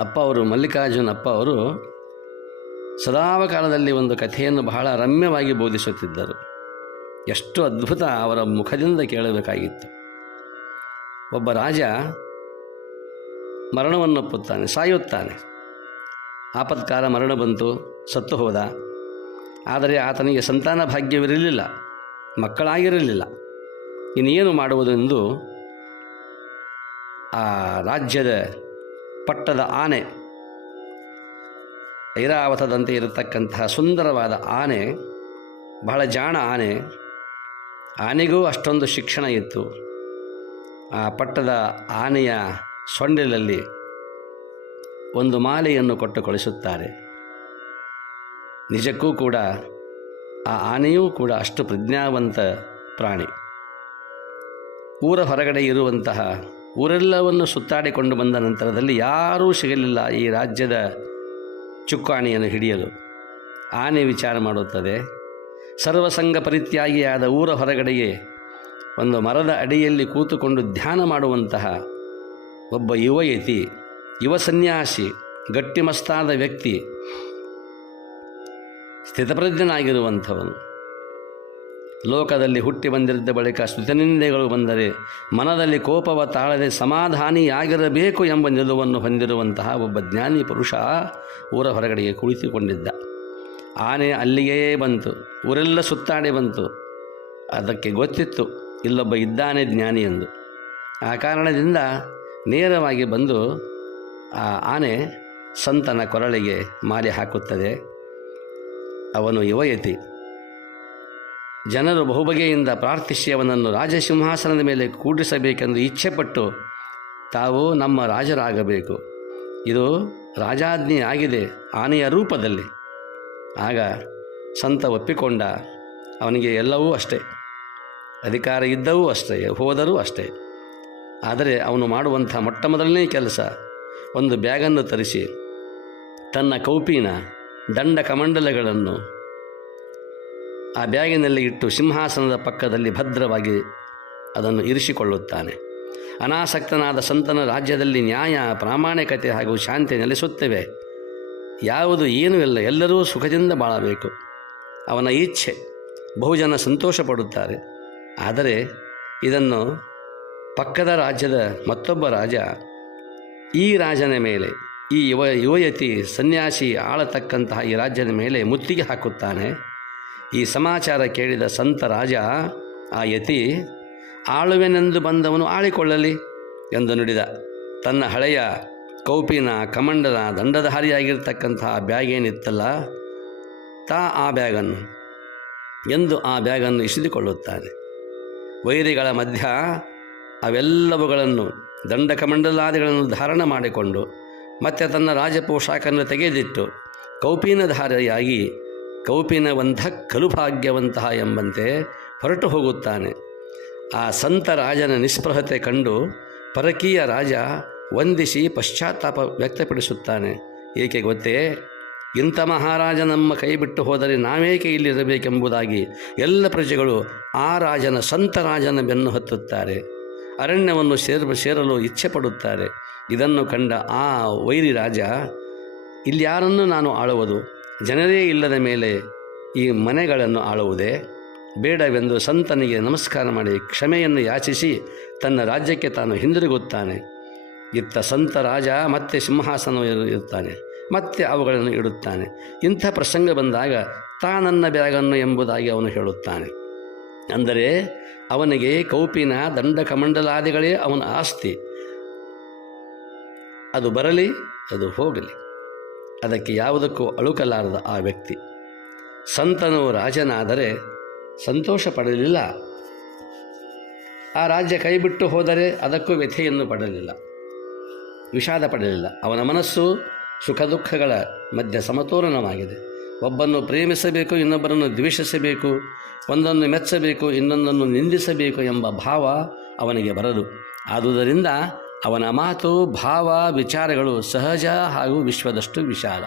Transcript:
ಅಪ್ಪ ಅವರು, ಮಲ್ಲಿಕಾರ್ಜುನ ಅಪ್ಪ ಅವರು ಸದಾವಕಾಲದಲ್ಲಿ ಒಂದು ಕಥೆಯನ್ನು ಬಹಳ ರಮ್ಯವಾಗಿ ಬೋಧಿಸುತ್ತಿದ್ದರು. ಎಷ್ಟು ಅದ್ಭುತ ಅವರ ಮುಖದಿಂದ ಕೇಳಬೇಕಾಗಿತ್ತು. ಒಬ್ಬ ರಾಜ ಮರಣವನ್ನೊಪ್ಪುತ್ತಾನೆ ಸಾಯುತ್ತಾನೆ. ಆಪತ್ಕಾಲ ಮರಣ ಬಂತು, ಸತ್ತು ಹೋದ. ಆದರೆ ಆತನಿಗೆ ಸಂತಾನ ಭಾಗ್ಯವಿರಲಿಲ್ಲ, ಮಕ್ಕಳಾಗಿರಲಿಲ್ಲ. ಇನ್ನೇನು ಮಾಡುವುದೆಂದು ಆ ರಾಜ್ಯದ ಪಟ್ಟದ ಆನೆ. ಐರಾವತದಂತೆ ಇರತಕ್ಕಂತಹ ಸುಂದರವಾದ ಆನೆ, ಬಹಳ ಜಾಣ ಆನೆ. ಆನೆಗೂ ಅಷ್ಟೊಂದು ಶಿಕ್ಷಣ ಇತ್ತು. ಆ ಪಟ್ಟದ ಆನೆಯ ಸೊಂಡಿಲಲ್ಲಿ ಒಂದು ಮಾಲೆಯನ್ನು ಕೊಟ್ಟು ಕಳಿಸುತ್ತಾರೆ ನಿಜಕ್ಕೂ ಕೂಡ ಆ ಆನೆಯೂ ಕೂಡ ಅಷ್ಟು ಪ್ರಜ್ಞಾವಂತ ಪ್ರಾಣಿ. ಊರ ಹೊರಗಡೆ ಇರುವಂತಹ ಊರೆಲ್ಲವನ್ನು ಸುತ್ತಾಡಿಕೊಂಡು ಬಂದ ನಂತರದಲ್ಲಿ ಯಾರೂ ಸಿಗಲಿಲ್ಲ ಈ ರಾಜ್ಯದ ಚುಕ್ಕಾಣಿಯನ್ನು ಹಿಡಿಯಲು. ಆನೆ ವಿಚಾರ ಮಾಡುತ್ತದೆ. ಸರ್ವಸಂಗ ಪರಿತ್ಯಾಗಿಯಾದ ಊರ ಹೊರಗಡೆಗೆ ಒಂದು ಮರದ ಅಡಿಯಲ್ಲಿ ಕೂತುಕೊಂಡು ಧ್ಯಾನ ಮಾಡುವಂತಹ ಒಬ್ಬ ಯುವಯತಿ ಯುವ ಸನ್ಯಾಸಿ, ಗಟ್ಟಿಮಸ್ತಾದ ವ್ಯಕ್ತಿ, ಸ್ಥಿತಪ್ರಜ್ಞನಾಗಿರುವಂಥವನು. ಲೋಕದಲ್ಲಿ ಹುಟ್ಟಿ ಬಂದಿದ್ದ ಬಳಿಕ ಸ್ತುತಿನಿಂದೆಗಳು ಬಂದರೆ ಮನದಲ್ಲಿ ಕೋಪವ ತಾಳದೆ ಸಮಾಧಾನಿಯಾಗಿರಬೇಕು ಎಂಬ ನಿಲುವನ್ನು ಹೊಂದಿರುವಂತಹ ಒಬ್ಬ ಜ್ಞಾನಿ ಪುರುಷ ಊರ ಹೊರಗಡೆಗೆ ಕುಳಿತುಕೊಂಡಿದ್ದ. ಆನೆ ಅಲ್ಲಿಗೇ ಬಂತು, ಊರೆಲ್ಲ ಸುತ್ತಾಡಿ ಬಂತು. ಅದಕ್ಕೆ ಗೊತ್ತಿತ್ತು, ಇಲ್ಲೊಬ್ಬ ಇದ್ದಾನೆ ಜ್ಞಾನಿ ಎಂದು. ಆ ಕಾರಣದಿಂದ ನೇರವಾಗಿ ಬಂದು ಆ ಆನೆ ಸಂತನ ಕೊರಳಿಗೆ ಮಾಲೆ ಹಾಕುತ್ತದೆ. ಅವನು ಯುವಯತಿ. ಜನರು ಬಹುಬಗೆಯಿಂದ ಪ್ರಾರ್ಥಿಸಿ ಅವನನ್ನು ರಾಜಸಿಂಹಾಸನದ ಮೇಲೆ ಕೂಡಿಸಬೇಕೆಂದು ಇಚ್ಛೆಪಟ್ಟು ತಾವು ನಮ್ಮ ರಾಜರಾಗಬೇಕು. ಇದು ರಾಜಾಜ್ಞೆ ಆಗಿದೆ ಆನೆಯ ರೂಪದಲ್ಲಿ. ಆಗ ಸಂತ ಒಪ್ಪಿಕೊಂಡ, ಅವನಿಗೆ ಎಲ್ಲವೂ ಅಷ್ಟೇ. ಅಧಿಕಾರ ಇದ್ದವೂ ಅಷ್ಟೇ, ಹೋದರೂ ಅಷ್ಟೇ. ಆದರೆ ಅವನು ಮಾಡುವಂಥ ಮೊಟ್ಟ ಮೊದಲನೇ ಕೆಲಸ, ಒಂದು ಬ್ಯಾಗನ್ನು ತರಿಸಿ, ತನ್ನ ಕೌಪಿನ ದಂಡ ಕಮಂಡಲಗಳನ್ನು ಆ ಬ್ಯಾಗಿನಲ್ಲಿ ಇಟ್ಟು ಸಿಂಹಾಸನದ ಪಕ್ಕದಲ್ಲಿ ಭದ್ರವಾಗಿ ಅದನ್ನು ಇರಿಸಿಕೊಳ್ಳುತ್ತಾನೆ. ಅನಾಸಕ್ತನಾದ ಸಂತನ ರಾಜ್ಯದಲ್ಲಿ ನ್ಯಾಯ, ಪ್ರಾಮಾಣಿಕತೆ ಹಾಗೂ ಶಾಂತಿ ನೆಲೆಸುತ್ತವೆ. ಯಾವುದು ಏನೂ ಇಲ್ಲ, ಎಲ್ಲರೂ ಸುಖದಿಂದ ಬಾಳಬೇಕು. ಅವನ ಇಚ್ಛೆ, ಬಹುಜನ ಸಂತೋಷ ಪಡುತ್ತಾರೆ ಆದರೆ ಇದನ್ನು ಪಕ್ಕದ ರಾಜ್ಯದ ಮತ್ತೊಬ್ಬ ರಾಜ, ಈ ರಾಜನ ಮೇಲೆ, ಈ ಯುವ, ಯುವಯತಿ ಸನ್ಯಾಸಿ ಆಳತಕ್ಕಂತಹ ಈ ರಾಜ್ಯದ ಮೇಲೆ ಮುತ್ತಿಗೆ ಹಾಕುತ್ತಾನೆ. ಈ ಸಮಾಚಾರ ಕೇಳಿದ ಸಂತ ರಾಜ, ಆ ಯತಿ, ಆಳುವೆನೆಂದು ಬಂದವನು ಆಳಿಕೊಳ್ಳಲಿ, ಎಂದು ನುಡಿದ. ತನ್ನ ಹಳೆಯ ಕೌಪಿನ ಕಮಂಡನ ದಂಡಧಾರಿಯಾಗಿರ್ತಕ್ಕಂತಹ ಬ್ಯಾಗ್ ಏನಿತ್ತಲ್ಲ ತಾ ಆ ಬ್ಯಾಗನ್ನು ಎಂದು ಆ ಬ್ಯಾಗನ್ನು ಇಸಿದುಕೊಳ್ಳುತ್ತಾನೆ. ವೈರಿಗಳ ಮಧ್ಯ ಅವೆಲ್ಲವುಗಳನ್ನು ದಂಡಕಮಂಡಲಾದಿಗಳನ್ನು ಧಾರಣ ಮಾಡಿಕೊಂಡು ಮತ್ತೆ ತನ್ನ ರಾಜಪೋಷಾಕನ್ನು ತೆಗೆದಿಟ್ಟು ಕೌಪಿನಧಾರಿಯಾಗಿ ಕೌಪಿನವಂಥ ಕಲುಭಾಗ್ಯವಂತಹ ಎಂಬಂತೆ ಹೊರಟು ಹೋಗುತ್ತಾನೆ. ಆ ಸಂತ ರಾಜನ ನಿಸ್ಪೃಹತೆ ಕಂಡು ಪರಕೀಯ ರಾಜ ವಂದಿಸಿ ಪಶ್ಚಾತ್ತಾಪ ವ್ಯಕ್ತಪಡಿಸುತ್ತಾನೆ. ಏಕೆ ಗೊತ್ತೇ? ಇಂಥ ಮಹಾರಾಜ ನಮ್ಮ ಕೈ ಬಿಟ್ಟು ಹೋದರೆ ನಾವೇಕೆ ಇಲ್ಲಿರಬೇಕೆಂಬುದಾಗಿ ಎಲ್ಲ ಪ್ರಜೆಗಳು ಆ ರಾಜನ ಸಂತ ರಾಜನ ಬೆನ್ನು ಹತ್ತುತ್ತಾರೆ. ಅರಣ್ಯವನ್ನು ಸೇರ್ ಸೇರಲು ಇಚ್ಛೆ ಪಡುತ್ತಾರೆ. ಇದನ್ನು ಕಂಡ ಆ ವೈರಿ ರಾಜ, ಇಲ್ಯಾರನ್ನು ನಾನು ಆಳುವುದು? ಜನರೇ ಇಲ್ಲದ ಮೇಲೆ ಈ ಮನೆಗಳನ್ನು ಆಳುವುದೇ ಬೇಡವೆಂದು ಸಂತನಿಗೆ ನಮಸ್ಕಾರ ಮಾಡಿ ಕ್ಷಮೆಯನ್ನು ಯಾಚಿಸಿ ತನ್ನ ರಾಜ್ಯಕ್ಕೆ ತಾನು ಹಿಂದಿರುಗುತ್ತಾನೆ. ಇತ್ತ ಸಂತ ರಾಜ ಮತ್ತೆ ಸಿಂಹಾಸನ ಇರುತ್ತಾನೆ, ಮತ್ತೆ ಅವುಗಳನ್ನು ಇಡುತ್ತಾನೆ. ಇಂಥ ಪ್ರಸಂಗ ಬಂದಾಗ ತಾನನ್ನ ಬ್ಯಾಗನ್ನು ಎಂಬುದಾಗಿ ಅವನು ಹೇಳುತ್ತಾನೆ. ಅಂದರೆ ಅವನಿಗೆ ಕೌಪಿನ ದಂಡ ಕಮಂಡಲಾದಿಗಳೇ ಅವನ ಆಸ್ತಿ. ಅದು ಬರಲಿ, ಅದು ಹೋಗಲಿ. ಅದಕ್ಕೆ ಯಾವುದಕ್ಕೂ ಅಳುಕಲಾರದ ಆ ವ್ಯಕ್ತಿ. ಸಂತನು ರಾಜನಾದರೆ ಸಂತೋಷ ಪಡಲಿಲ್ಲ. ಆ ರಾಜ್ಯ ಕೈಬಿಟ್ಟು ಹೋದರೆ ಅದಕ್ಕೂ ವ್ಯಥೆಯನ್ನು ಪಡಲಿಲ್ಲ. ವಿಷಾದ ಪಡಲಿಲ್ಲ. ಅವನ ಮನಸ್ಸು ಸುಖ ದುಃಖಗಳ ಮಧ್ಯ ಸಮತೋಲನವಾಗಿದೆ. ಒಬ್ಬನ್ನು ಪ್ರೇಮಿಸಬೇಕು, ಇನ್ನೊಬ್ಬರನ್ನು ದ್ವೇಷಿಸಬೇಕು, ಒಂದನ್ನು ಮೆಚ್ಚಬೇಕು, ಇನ್ನೊಂದನ್ನು ನಿಂದಿಸಬೇಕು ಎಂಬ ಭಾವ ಅವನಿಗೆ ಬರದು ಆದುದರಿಂದ ಅವನ ಮಾತು ಭಾವ ವಿಚಾರಗಳು ಸಹಜ ಹಾಗೂ ವಿಶ್ವದಷ್ಟು ವಿಶಾಲ.